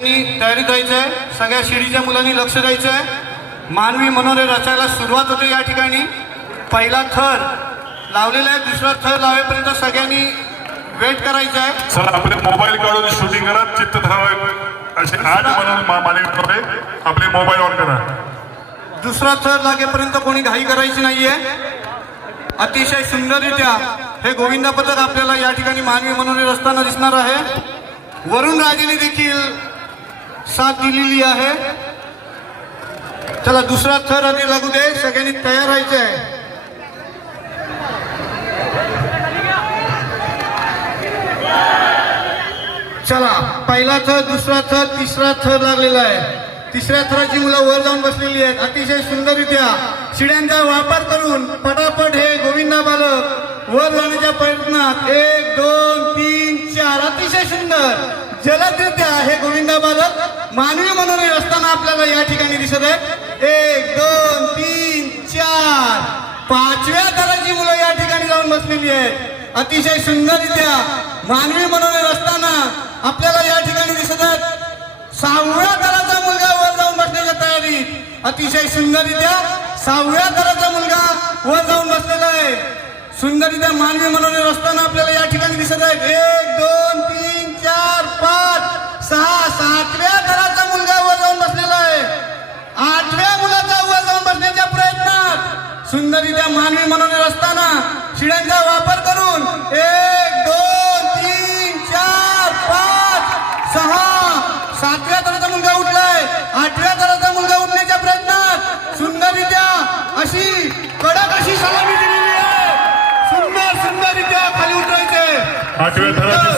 नी तयारीत जायचं आहे. सगळ्या शिडीच्या मुलांनी लक्ष द्यायचं आहे. मानवी मनोरे रचायला सुरुवात होते या ठिकाणी. पहिला थर लावलेला आहे. दुसरा थर लावेपर्यंत सगळ्यांनी वेट करायचं आहे. चला आपले मोबाईल काढून शूटिंग करा. चित्त ठराव असे आठ म्हणून मा- मालिकेमध्ये आपले मोबाईल ऑन करा. दुसरा थर लागेपर्यंत कोणी घाई करायची नाहीये. अतिशय सुंदररित्या हे गोविंदा पथक आपल्याला या ठिकाणी मानवी मनोरे रचताना दिसणार आहे. वरुण राजेने देखील साथ दिलेली आहे. चला दुसरा थर आधी लागू दे. सगळ्यांनी तयार व्हायचं आहे. चला पहिला थर दुसरा थर तिसरा थर लागलेला आहे. तिसऱ्या थराची मुलं वर जाऊन बसलेली आहेत. अतिशय सुंदररित्या शिड्यांचा वापर करून पटापट हे गोविंदा बालक वर जाण्याच्या प्रयत्नात एक दोन तीन चार अतिशय सुंदर जलदरित्या हे गोविंदा बालक मानवी मनोरे असताना आपल्याला या ठिकाणी दिसत आहे. एक दोन तीन चार. पाचव्या थराची मुलं या ठिकाणी जाऊन बसलेली आहेत. अतिशय सुंदररित्या मानवी मनोरे असताना आपल्याला या ठिकाणी दिसत आहेत. सहाव्या दराचा मुलगा वर जाऊन बसण्याच्या तयारीत. अतिशय सुंदररित्या सहाव्या दराचा मुलगा वर जाऊन बसलेला आहे. सुंदररित्या मानवी मनोरे असताना आपल्याला या सुंदरित्या मानवी म्हणून असताना शिड्यांचा वापर करून एक दोन तीन चार पाच सहा सातव्या तराचा मुलगा उठलाय. आठव्या तराचा मुलगा उठण्याच्या प्रयत्नात सुंदरित्या अशी कडक अशी सलामी दिलेली आहे. सुंदर सुंदररित्या खाली उतरायचे. आठव्या थराची